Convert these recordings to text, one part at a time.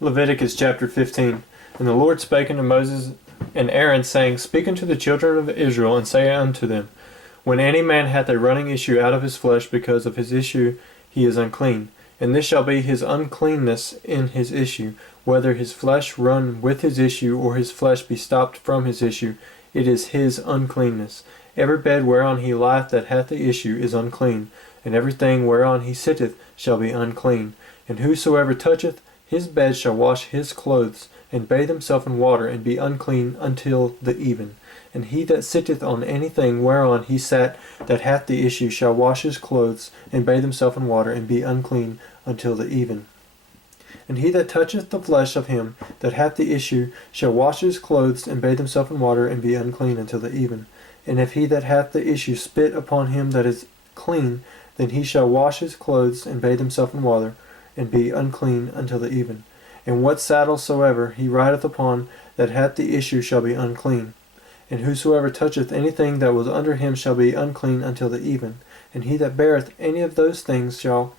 Leviticus chapter 15. And the Lord spake unto Moses and Aaron, saying, Speak unto the children of Israel, and say unto them, When any man hath a running issue out of his flesh, because of his issue he is unclean. And this shall be his uncleanness in his issue, whether his flesh run with his issue, or his flesh be stopped from his issue, it is his uncleanness. Every bed whereon he lieth that hath the issue is unclean, and everything whereon he sitteth shall be unclean. And whosoever toucheth his bed shall wash his clothes, and bathe himself in water, and be unclean until the even. And he that sitteth on anything whereon he sat that hath the issue shall wash his clothes, and bathe himself in water, and be unclean until the even. And he that toucheth the flesh of him that hath the issue shall wash his clothes, and bathe himself in water, and be unclean until the even. And if he that hath the issue spit upon him that is clean, then he shall wash his clothes, and bathe himself in water, and be unclean until the even. And what saddle soever he rideth upon that hath the issue shall be unclean. And whosoever toucheth anything that was under him shall be unclean until the even. And he that beareth any of those things shall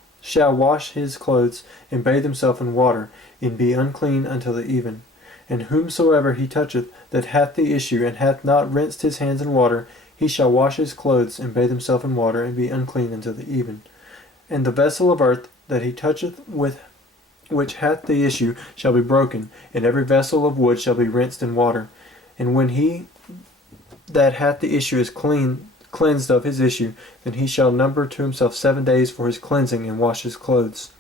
wash his clothes, and bathe himself in water, and be unclean until the even. And whomsoever he toucheth that hath the issue, and hath not rinsed his hands in water, he shall wash his clothes, and bathe himself in water, and be unclean until the even. And the vessel of earth that he toucheth with which hath the issue shall be broken, and every vessel of wood shall be rinsed in water. And when he that hath the issue is cleansed of his issue, then he shall number to himself 7 days for his cleansing, and wash his clothes,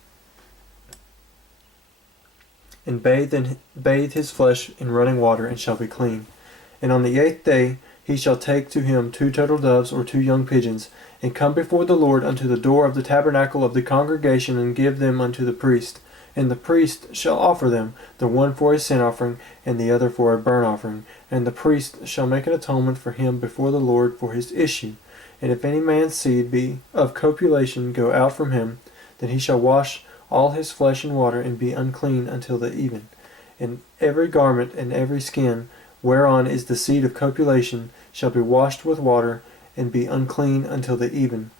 and bathe his flesh in running water, and shall be clean. And on the 8th day he shall take to him 2 turtle doves or 2 young pigeons, and come before the Lord unto the door of the tabernacle of the congregation, and give them unto the priest. And the priest shall offer them, the one for a sin offering, and the other for a burnt offering. And the priest shall make an atonement for him before the Lord for his issue. And if any man's seed be of copulation go out from him, then he shall wash all his flesh in water, and be unclean until the even. And every garment and every skin whereon is the seed of copulation shall be washed with water, and be unclean until the even.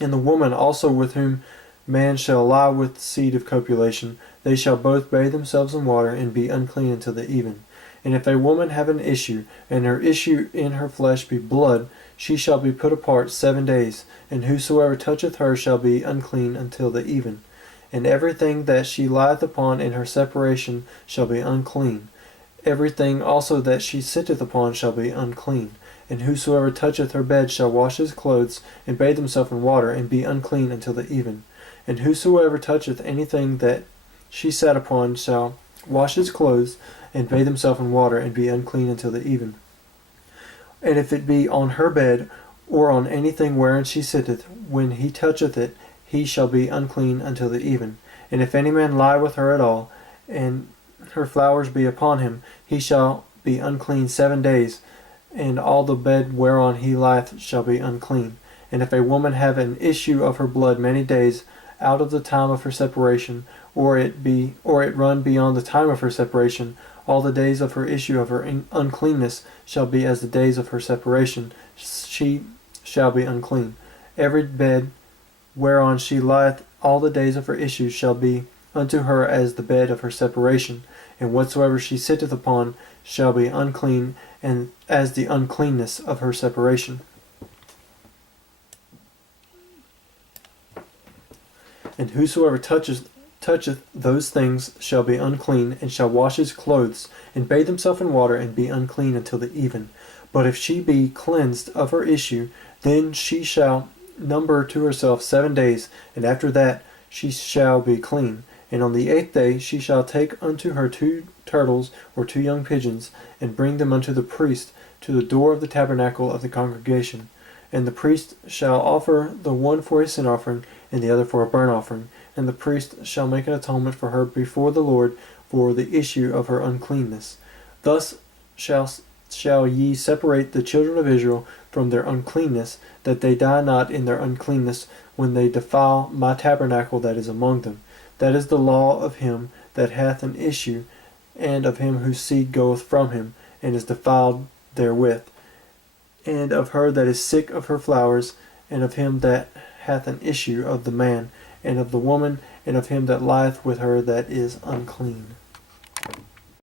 And the woman also with whom man shall lie with seed of copulation, they shall both bathe themselves in water, and be unclean until the even. And if a woman have an issue, and her issue in her flesh be blood, she shall be put apart 7 days, and whosoever toucheth her shall be unclean until the even. And everything that she lieth upon in her separation shall be unclean. Everything also that she sitteth upon shall be unclean. And whosoever toucheth her bed shall wash his clothes, and bathe himself in water, and be unclean until the even. And whosoever toucheth anything that she sat upon shall wash his clothes, and bathe himself in water, and be unclean until the even. And if it be on her bed, or on anything wherein she sitteth, when he toucheth it, he shall be unclean until the even. And if any man lie with her at all, and her flowers be upon him, he shall be unclean 7 days, and all the bed whereon he lieth shall be unclean. And if a woman have an issue of her blood many days out of the time of her separation, or it run beyond the time of her separation, all the days of her issue of her uncleanness shall be as the days of her separation. She shall be unclean. Every bed whereon she lieth all the days of her issue shall be unto her as the bed of her separation, and whatsoever she sitteth upon shall be unclean, and as the uncleanness of her separation. And whosoever toucheth those things shall be unclean, and shall wash his clothes, and bathe himself in water, and be unclean until the even. But if she be cleansed of her issue, then she shall number to herself 7 days, and after that she shall be clean. And on the 8th day she shall take unto her 2 turtles or 2 young pigeons, and bring them unto the priest to the door of the tabernacle of the congregation. And the priest shall offer the one for a sin offering, and the other for a burnt offering. And the priest shall make an atonement for her before the Lord for the issue of her uncleanness. Thus shall ye separate the children of Israel from their uncleanness, that they die not in their uncleanness when they defile my tabernacle that is among them. That is the law of him that hath an issue, and of him whose seed goeth from him, and is defiled therewith, and of her that is sick of her flowers, and of him that hath an issue of the man, and of the woman, and of him that lieth with her that is unclean.